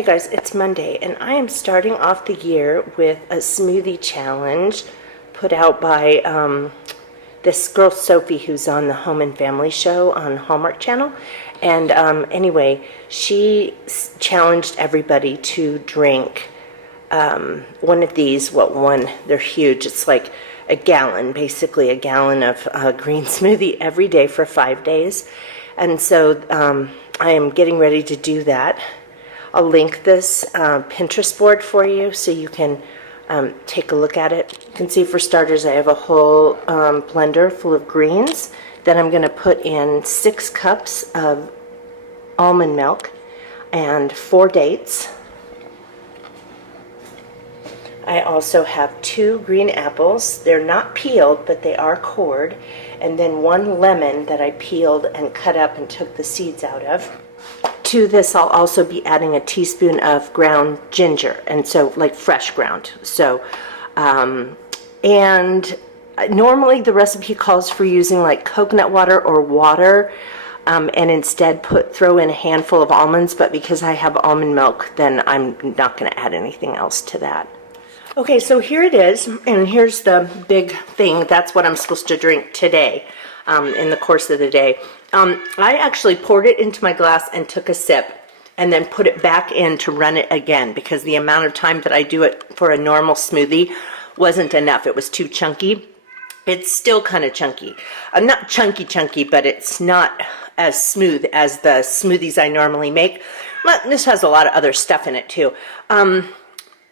Hey guys, it's Monday and I am starting off the year with a smoothie challenge put out by this girl Sophie, who's on the Home and Family Show on Hallmark Channel. And anyway, she challenged everybody to drink one of these. They're huge. It's like a gallon, basically a gallon of green smoothie every day for 5 days. And so I am getting ready to do that. I'll link this Pinterest board for you so you can take a look at it. You can see, for starters, I have a whole blender full of greens. Then I'm going to put in 6 cups of almond milk and 4 dates. I also have 2 green apples. They're not peeled, but they are cored. And then 1 lemon that I peeled and cut up and took the seeds out of. To this, I'll also be adding a teaspoon of ground ginger, and so like fresh ground. So, and normally the recipe calls for using like coconut water or water, and instead throw in a handful of almonds. But because I have almond milk, then I'm not going to add anything else to that. Okay, so here it is, and here's the big thing. That's what I'm supposed to drink today, in the course of the day. I actually poured it into my glass and took a sip and then put it back in to run it again, because the amount of time that I do it for a normal smoothie wasn't enough. It was too chunky. It's still kind of chunky. Not chunky, but it's not as smooth as the smoothies I normally make. But this has a lot of other stuff in it too.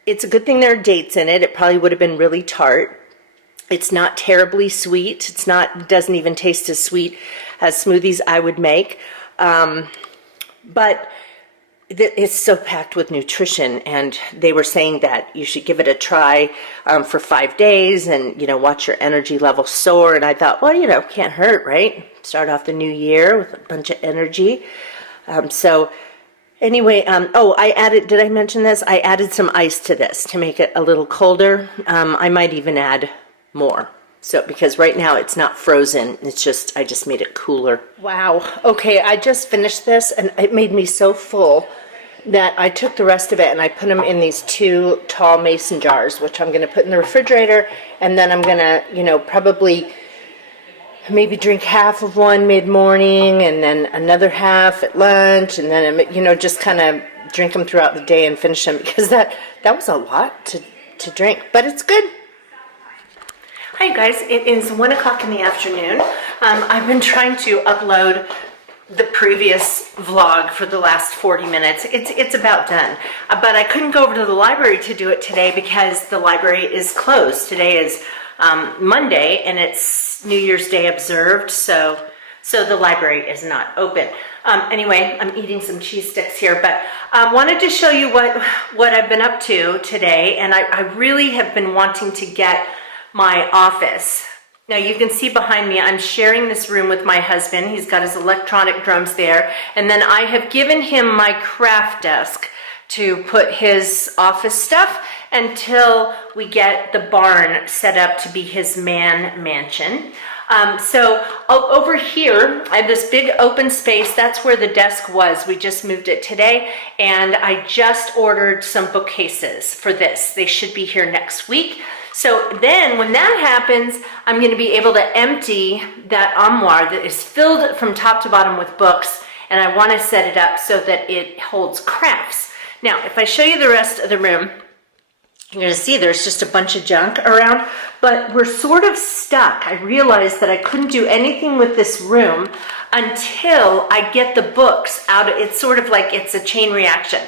It's a good thing there are dates in it. It probably would have been really tart. It's not terribly sweet. It doesn't even taste as sweet as smoothies I would make. But it's so packed with nutrition, and they were saying that you should give it a try for 5 days and, watch your energy level soar. And I thought, well, can't hurt, right? Start off the new year with a bunch of energy. So anyway, did I mention this? I added some ice to this to make it a little colder. I might even add more. So, because right now it's not frozen, I just made it cooler. Wow. Okay, I just finished this and it made me so full that I took the rest of it and I put them in these 2 tall mason jars, which I'm going to put in the refrigerator, and then I'm going to, probably maybe drink half of one mid-morning and then another half at lunch, and then, just kind of drink them throughout the day and finish them, because that was a lot to drink, but it's good. Hi guys, it is 1 o'clock in the afternoon. I've been trying to upload the previous vlog for the last 40 minutes. It's about done, but I couldn't go over to the library to do it today because the library is closed. Today is Monday and it's New Year's Day observed, so the library is not open. Anyway, I'm eating some cheese sticks here, but I wanted to show you what I've been up to today, and I really have been wanting to get my office. Now you can see behind me, I'm sharing this room with my husband. He's got his electronic drums there, and then I have given him my craft desk to put his office stuff until we get the barn set up to be his mansion. So over here, I have this big open space. That's where the desk was. We just moved it today, and I just ordered some bookcases for this. They should be here next week. So then when that happens, I'm going to be able to empty that armoire that is filled from top to bottom with books, and I want to set it up so that it holds crafts. Now, if I show you the rest of the room, you're going to see there's just a bunch of junk around, but we're sort of stuck. I realized that I couldn't do anything with this room until I get the books out. It's sort of like it's a chain reaction.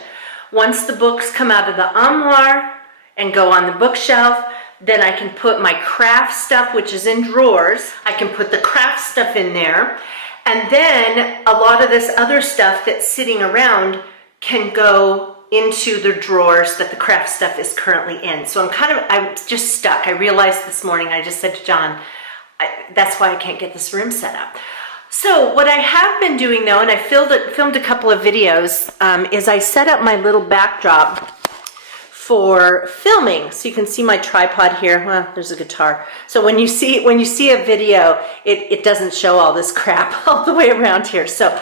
Once the books come out of the armoire and go on the bookshelf, then I can put my craft stuff, which is in drawers. I can put the craft stuff in there. And then a lot of this other stuff that's sitting around can go into the drawers that the craft stuff is currently in. So I'm just stuck. I realized this morning, I just said to John, that's why I can't get this room set up. So what I have been doing though, and I filmed a couple of videos, is I set up my little backdrop for filming. So you can see my tripod here. Well, there's a guitar. So when you see a video, it doesn't show all this crap all the way around here. So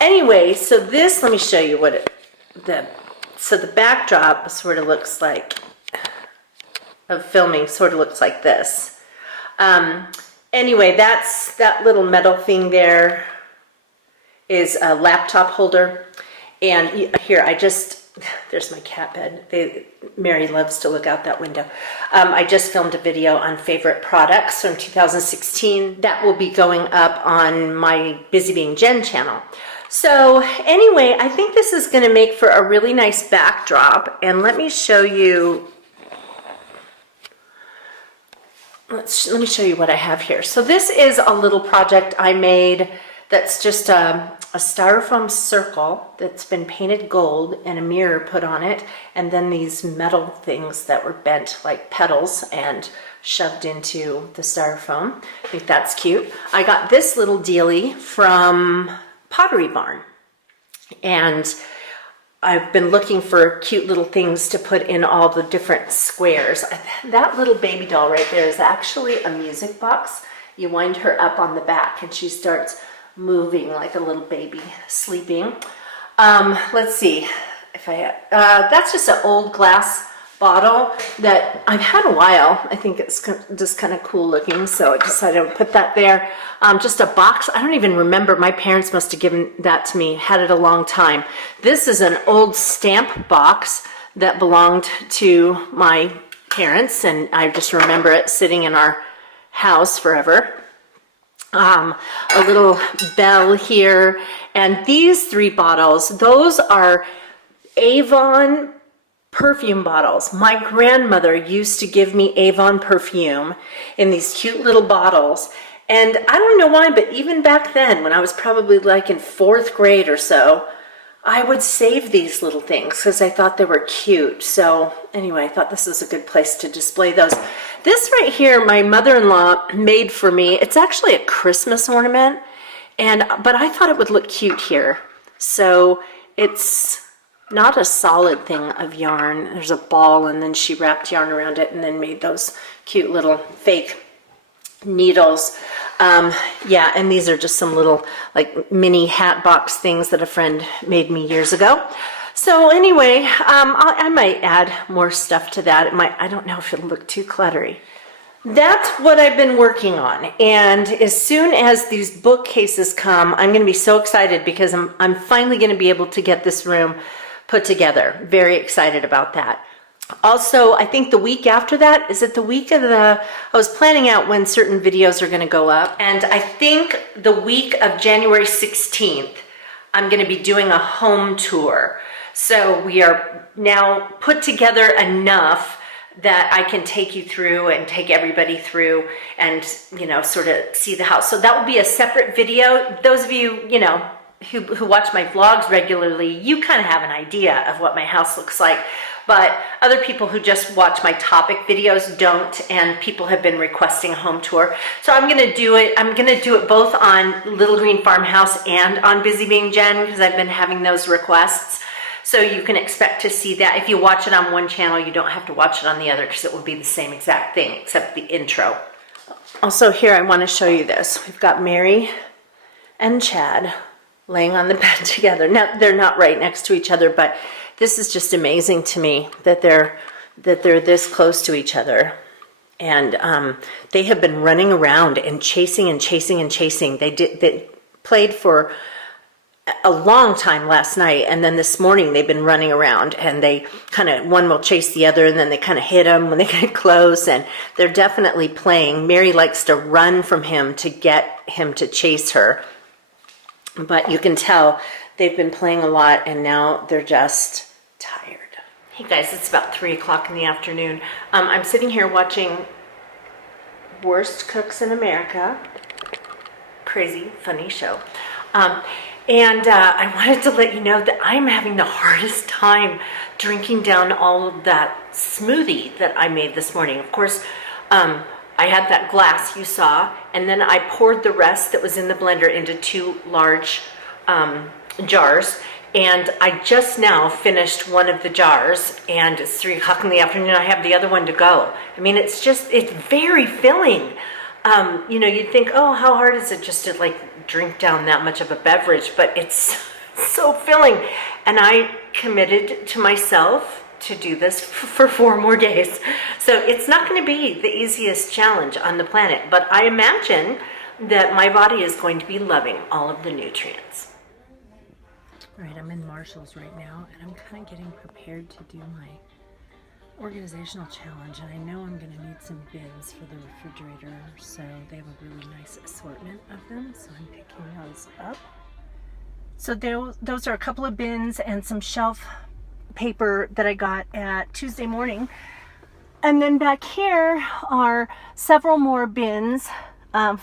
anyway, so this, let me show you what the So the backdrop sort of looks like, of filming sort of looks like this. Anyway, that little metal thing there is a laptop holder. And here, there's my cat bed. Mary loves to look out that window. I just filmed a video on favorite products from 2016. That will be going up on my Busy Being Jen channel. So anyway, I think this is going to make for a really nice backdrop. And let me show you, let me show you what I have here. So this is a little project I made that's just a styrofoam circle that's been painted gold and a mirror put on it, and then these metal things that were bent like petals and shoved into the styrofoam. I think that's cute. I got this little dealie from Pottery Barn, and I've been looking for cute little things to put in all the different squares. That little baby doll right there is actually a music box. You wind her up on the back and she starts moving like a little baby sleeping. Let's see if that's just an old glass bottle that I've had a while. I think it's just kind of cool looking, so I decided to put that there. Just a box. I don't even remember. My parents must have given that to me. Had it a long time. This is an old stamp box that belonged to my parents, and I just remember it sitting in our house forever. A little bell here, and these 3 bottles, those are Avon perfume bottles. My grandmother used to give me Avon perfume in these cute little bottles, and I don't know why, but even back then, when I was probably like in 4th grade or so, I would save these little things because I thought they were cute. So anyway, I thought this was a good place to display those. This right here, my mother-in-law made for me. It's actually a Christmas ornament, but I thought it would look cute here. So it's not a solid thing of yarn. There's a ball, and then she wrapped yarn around it and then made those cute little fake needles. Yeah, and these are just some little like mini hat box things that a friend made me years ago. So anyway, I might add more stuff to that. I don't know if it'll look too cluttery. That's what I've been working on, and as soon as these bookcases come, I'm going to be so excited because I'm finally going to be able to get this room put together. Very excited about that. Also, I think the week after that, is it the week of I was planning out when certain videos are going to go up, and I think the week of January 16th, I'm going to be doing a home tour. So we are now put together enough that I can take you through and take everybody through and, sort of see the house. So that will be a separate video. Those of you, who watch my vlogs regularly, you kind of have an idea of what my house looks like. But other people who just watch my topic videos don't, and people have been requesting a home tour. So I'm going to do it. I'm going to do it both on Little Green Farmhouse and on Busy Being Jen because I've been having those requests. So you can expect to see that. If you watch it on one channel, you don't have to watch it on the other because it will be the same exact thing except the intro. Also here, I want to show you this. We've got Mary and Chad laying on the bed together. Now, they're not right next to each other, but this is just amazing to me that they're this close to each other. And they have been running around and chasing and chasing and chasing. They played for a long time last night, and then this morning they've been running around, and they kind of, one will chase the other, and then they kind of hit them when they get close, and they're definitely playing. Mary likes to run from him to get him to chase her, but you can tell they've been playing a lot, and now they're just tired. Hey guys, it's about 3 o'clock in the afternoon. I'm sitting here watching Worst Cooks in America. Crazy, funny show. And I wanted to let you know that I'm having the hardest time drinking down all of that smoothie that I made this morning. Of course, I had that glass you saw, and then I poured the rest that was in the blender into 2 large jars. And I just now finished one of the jars, and it's 3 o'clock in the afternoon. I have the other one to go. I mean, it's very filling. You'd think, oh, how hard is it just to like drink down that much of a beverage? But it's so filling, and I committed to myself to do this for 4 more days. So it's not going to be the easiest challenge on the planet, but I imagine that my body is going to be loving all of the nutrients. All right, I'm in Marshall's right now, and I'm kind of getting prepared to do my organizational challenge, and I know I'm going to need some bins for the refrigerator, so they have a really nice assortment of them, so I'm picking those up. So those are a couple of bins and some shelf paper that I got at Tuesday morning. And then back here are several more bins that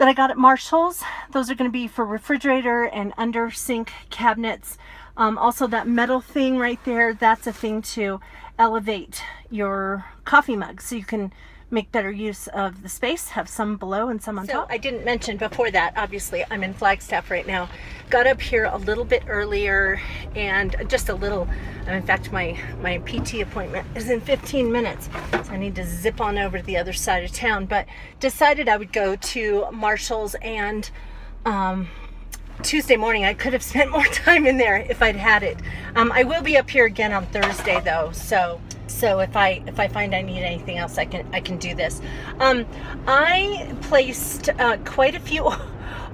I got at Marshall's. Those are going to be for refrigerator and under sink cabinets. Also that metal thing right there, that's a thing to elevate your coffee mug so you can make better use of the space, have some below and some on top. I didn't mention before that, obviously I'm in Flagstaff right now. Got up here a little bit earlier, and just a little, in fact my PT appointment is in 15 minutes, so I need to zip on over to the other side of town, but decided I would go to Marshall's. And Tuesday morning I could have spent more time in there if I'd had it. I will be up here again on Thursday though, so if I find I need anything else, I can do this. I placed quite a few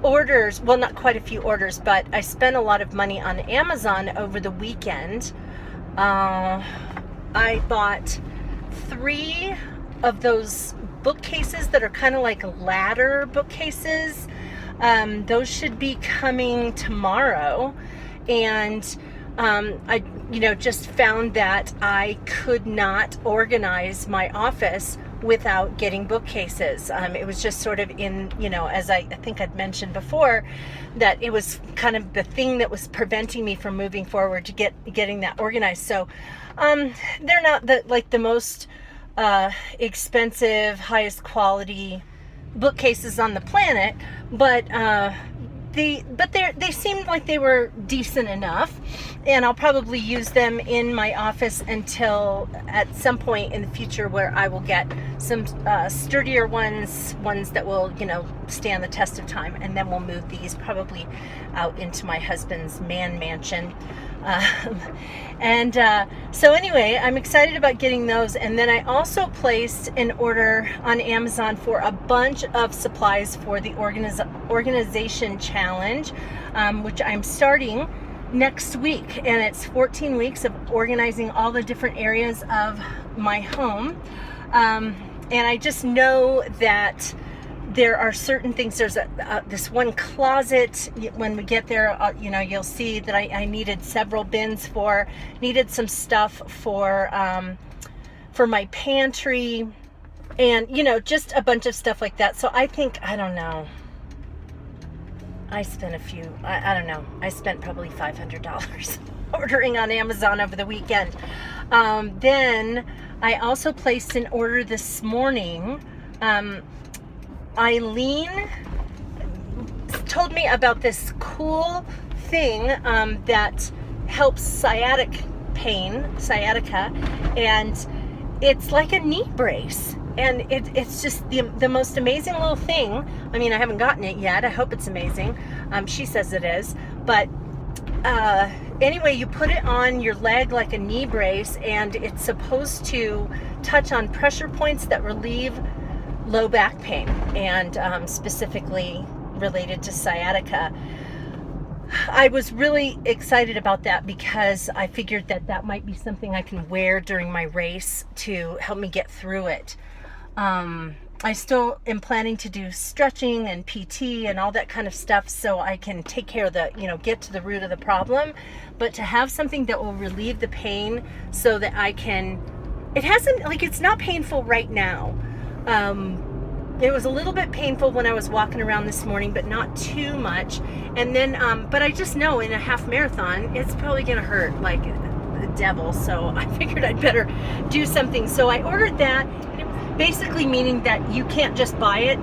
orders. Well, not quite a few orders, but I spent a lot of money on Amazon over the weekend. I bought 3 of those bookcases that are kind of like ladder bookcases. Those should be coming tomorrow, and I just found that I could not organize my office without getting bookcases. It was just sort of in, as I think I'd mentioned before, that it was kind of the thing that was preventing me from moving forward to getting that organized. So they're not the most expensive, highest quality bookcases on the planet, but they seemed like they were decent enough, and I'll probably use them in my office until at some point in the future where I will get some sturdier ones that will stand the test of time, and then we'll move these probably out into my husband's mansion. So anyway, I'm excited about getting those. And then I also placed an order on Amazon for a bunch of supplies for the organization challenge, which I'm starting next week, and it's 14 weeks of organizing all the different areas of my home. And I just know that there are certain things. There's this one closet. When we get there, you'll see that I needed several bins needed some stuff for my pantry, and just a bunch of stuff like that. So I think, I don't know, I spent I spent probably $500 ordering on Amazon over the weekend. Then I also placed an order this morning. Eileen told me about this cool thing that helps sciatica, and it's like a knee brace, and it's just the most amazing little thing. I mean, I haven't gotten it yet. I hope it's amazing. She says it is, but anyway, you put it on your leg like a knee brace, and it's supposed to touch on pressure points that relieve low back pain, and specifically related to sciatica. I was really excited about that because I figured that might be something I can wear during my race to help me get through it. I still am planning to do stretching and PT and all that kind of stuff so I can take care of get to the root of the problem, but to have something that will relieve the pain so that I can, it's not painful right now. It was a little bit painful when I was walking around this morning, but not too much. And then, but I just know in a half marathon, it's probably gonna hurt like the devil. So I figured I'd better do something. So I ordered that, basically meaning that you can't just buy it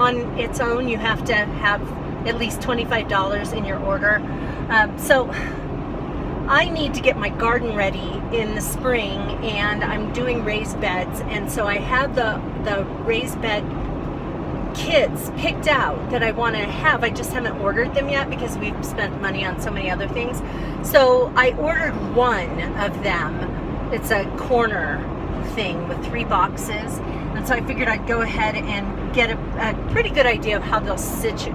on its own. You have to have at least $25 in your order. So I need to get my garden ready in the spring, and I'm doing raised beds, and so I have the raised bed kits picked out that I want to have. I just haven't ordered them yet because we've spent money on so many other things. So I ordered one of them. It's a corner thing with 3 boxes. And so I figured I'd go ahead and get a pretty good idea of how they'll sit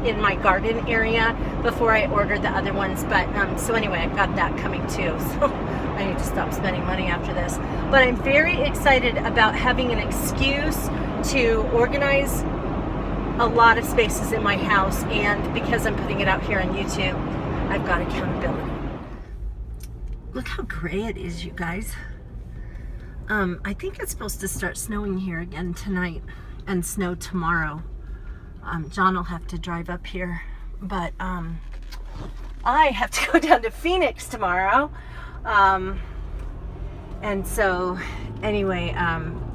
in my garden area before I order the other ones. But so anyway, I've got that coming too. So I need to stop spending money after this. But I'm very excited about having an excuse to organize a lot of spaces in my house, and because I'm putting it out here on YouTube, I've got accountability. Look how gray it is, you guys. I think it's supposed to start snowing here again tonight and snow tomorrow. John will have to drive up here, but I have to go down to Phoenix tomorrow. And so anyway,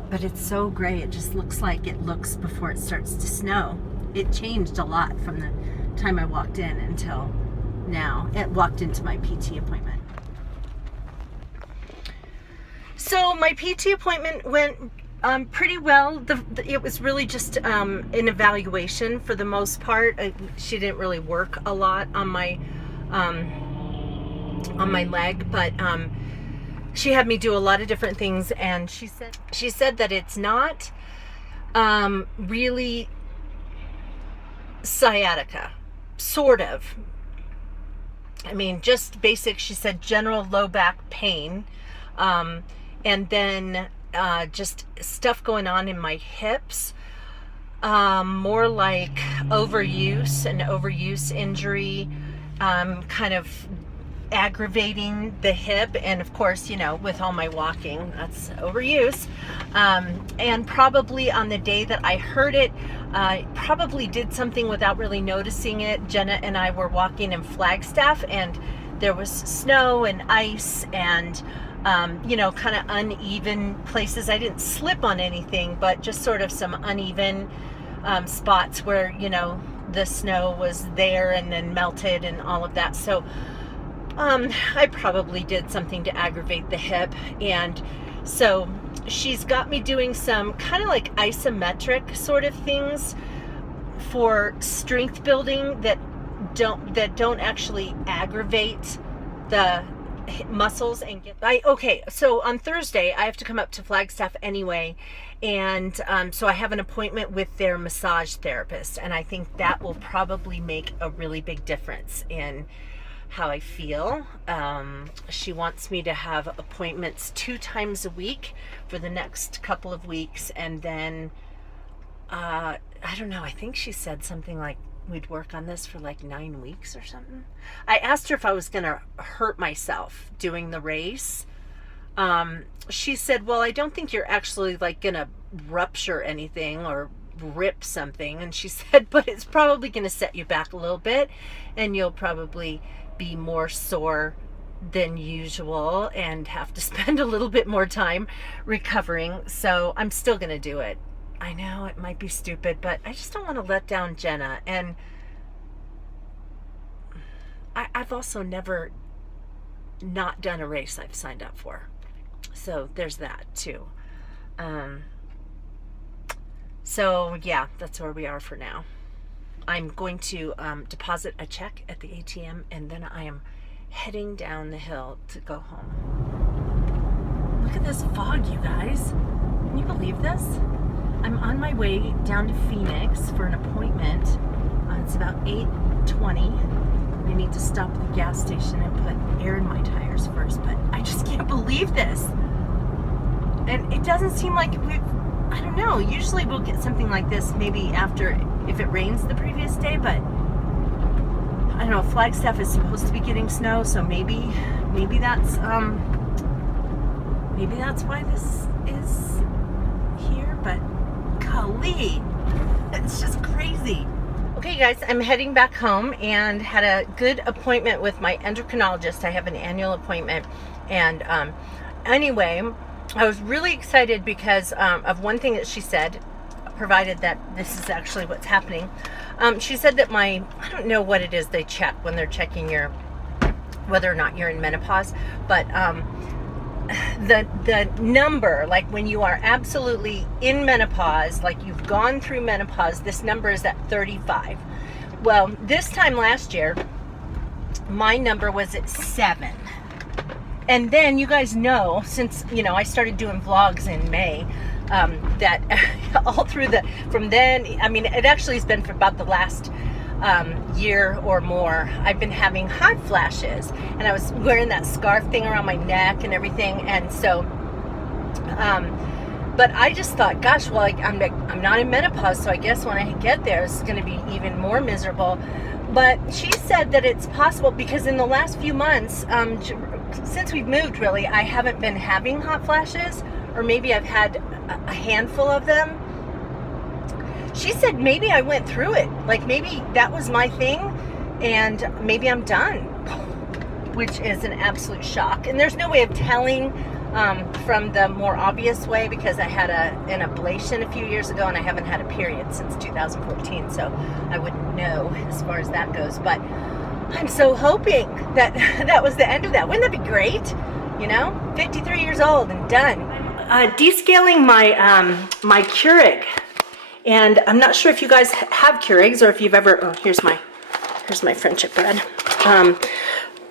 but it's so gray, it just looks like it looks before it starts to snow. It changed a lot from the time I walked in until now. It walked into my PT appointment. So my PT appointment went pretty well. It was really just an evaluation for the most part. She didn't really work a lot on my leg, but she had me do a lot of different things, and she said that it's not really sciatica, sort of. I mean, just basic. She said general low back pain, and then just stuff going on in my hips, more like overuse, an overuse injury, kind of aggravating the hip. And of course, you know, with all my walking, that's overuse. And probably on the day that I heard it, probably did something without really noticing it. Jenna and I were walking in Flagstaff, and there was snow and ice and you know, kind of uneven places. I didn't slip on anything, but just sort of some uneven spots where, you know, the snow was there and then melted and all of that. So I probably did something to aggravate the hip, and so she's got me doing some kind of like isometric sort of things for strength building that don't actually aggravate the muscles and okay, so on Thursday I have to come up to Flagstaff anyway, and so I have an appointment with their massage therapist, and I think that will probably make a really big difference in how I feel. She wants me to have appointments 2 times a week for the next couple of weeks, and then I don't know, I think she said something like we'd work on this for like 9 weeks or something. I asked her if I was gonna hurt myself doing the race. She said, well, I don't think you're actually like gonna rupture anything or rip something. And she said, but it's probably gonna set you back a little bit, and you'll probably be more sore than usual and have to spend a little bit more time recovering. So I'm still gonna do it. I know it might be stupid, but I just don't want to let down Jenna. And I've also never not done a race I've signed up for. So there's that too. So yeah, that's where we are for now. I'm going to deposit a check at the ATM, and then I am heading down the hill to go home. Look at this fog, you guys. Can you believe this? I'm on my way down to Phoenix for an appointment. It's about 8:20. I need to stop at the gas station and put air in my tires first, but I just can't believe this. And it doesn't seem like I don't know, usually we'll get something like this maybe after, if it rains the previous day, but I don't know, Flagstaff is supposed to be getting snow, so maybe that's why this is here, but golly, it's just crazy. Okay guys, I'm heading back home and had a good appointment with my endocrinologist. I have an annual appointment, and anyway, I was really excited because of one thing that she said, provided that this is actually what's happening. She said that I don't know what it is they check when they're checking whether or not you're in menopause, but the number, like when you are absolutely in menopause, like you've gone through menopause, this number is at 35. Well, this time last year, my number was at 7. And then you guys know, since, you know, I started doing vlogs in May, that all through from then, I mean, it actually has been for about the last year or more, I've been having hot flashes, and I was wearing that scarf thing around my neck and everything, and so but I just thought, gosh, well, I'm not in menopause, so I guess when I get there it's going to be even more miserable. But she said that it's possible because in the last few months, since we've moved, really, I haven't been having hot flashes, or maybe I've had a handful of them. She said maybe I went through it, like maybe that was my thing, and maybe I'm done, which is an absolute shock. And there's no way of telling from the more obvious way, because I had an ablation a few years ago, and I haven't had a period since 2014, so I wouldn't know as far as that goes. But I'm so hoping that that was the end of that. Wouldn't that be great? You know, 53 years old and done. Descaling my Keurig. And I'm not sure if you guys have Keurigs, or if you've ever, oh, here's my friendship bread,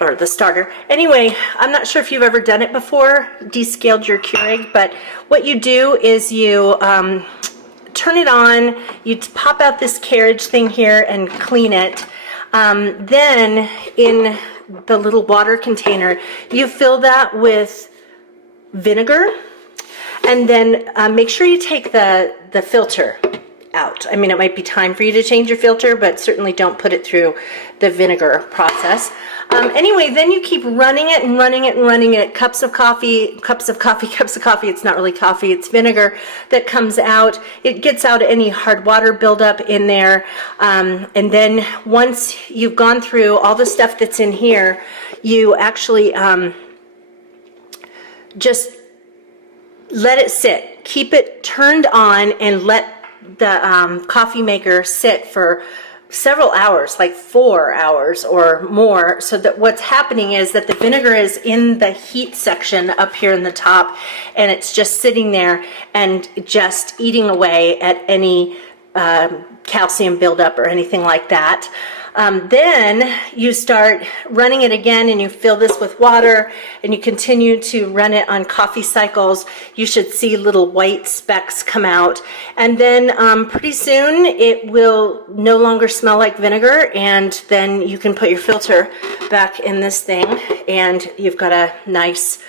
or the starter. Anyway, I'm not sure if you've ever done it before, descaled your Keurig, but what you do is you turn it on, you pop out this carriage thing here and clean it. Then in the little water container, you fill that with vinegar, and then make sure you take the filter out. I mean, it might be time for you to change your filter, but certainly don't put it through the vinegar process. Anyway, then you keep running it and running it and running it. Cups of coffee. It's not really coffee, it's vinegar that comes out. It gets out any hard water buildup in there. And then once you've gone through all the stuff that's in here, you actually just let it sit. Keep it turned on and let the coffee maker sit for several hours, like 4 hours or more, so that what's happening is that the vinegar is in the heat section up here in the top, and it's just sitting there and just eating away at any calcium buildup or anything like that. Then you start running it again, and you fill this with water, and you continue to run it on coffee cycles. You should see little white specks come out, and then pretty soon it will no longer smell like vinegar, and then you can put your filter back in this thing, and you've got a nice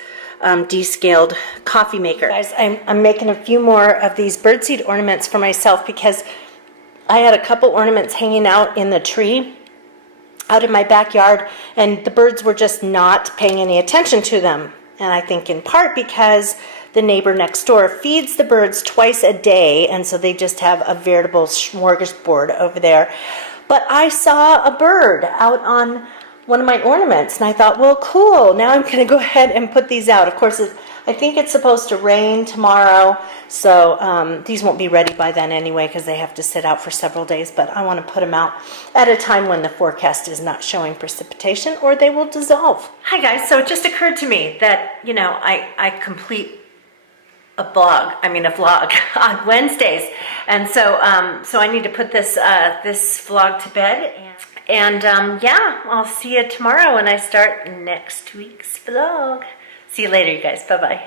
descaled coffee maker. Guys, I'm making a few more of these birdseed ornaments for myself, because I had a couple ornaments hanging out in the tree out in my backyard, and the birds were just not paying any attention to them. And I think in part because the neighbor next door feeds the birds twice a day, and so they just have a veritable smorgasbord over there. But I saw a bird out on one of my ornaments, and I thought, well, cool, now I'm going to go ahead and put these out. Of course, I think it's supposed to rain tomorrow, so these won't be ready by then anyway, because they have to sit out for several days, but I want to put them out at a time when the forecast is not showing precipitation, or they will dissolve. Hi guys, so it just occurred to me that, you know, I complete a vlog on Wednesdays, and so I need to put this vlog to bed, and yeah, I'll see you tomorrow when I start next week's vlog. See you later, you guys. Bye-bye.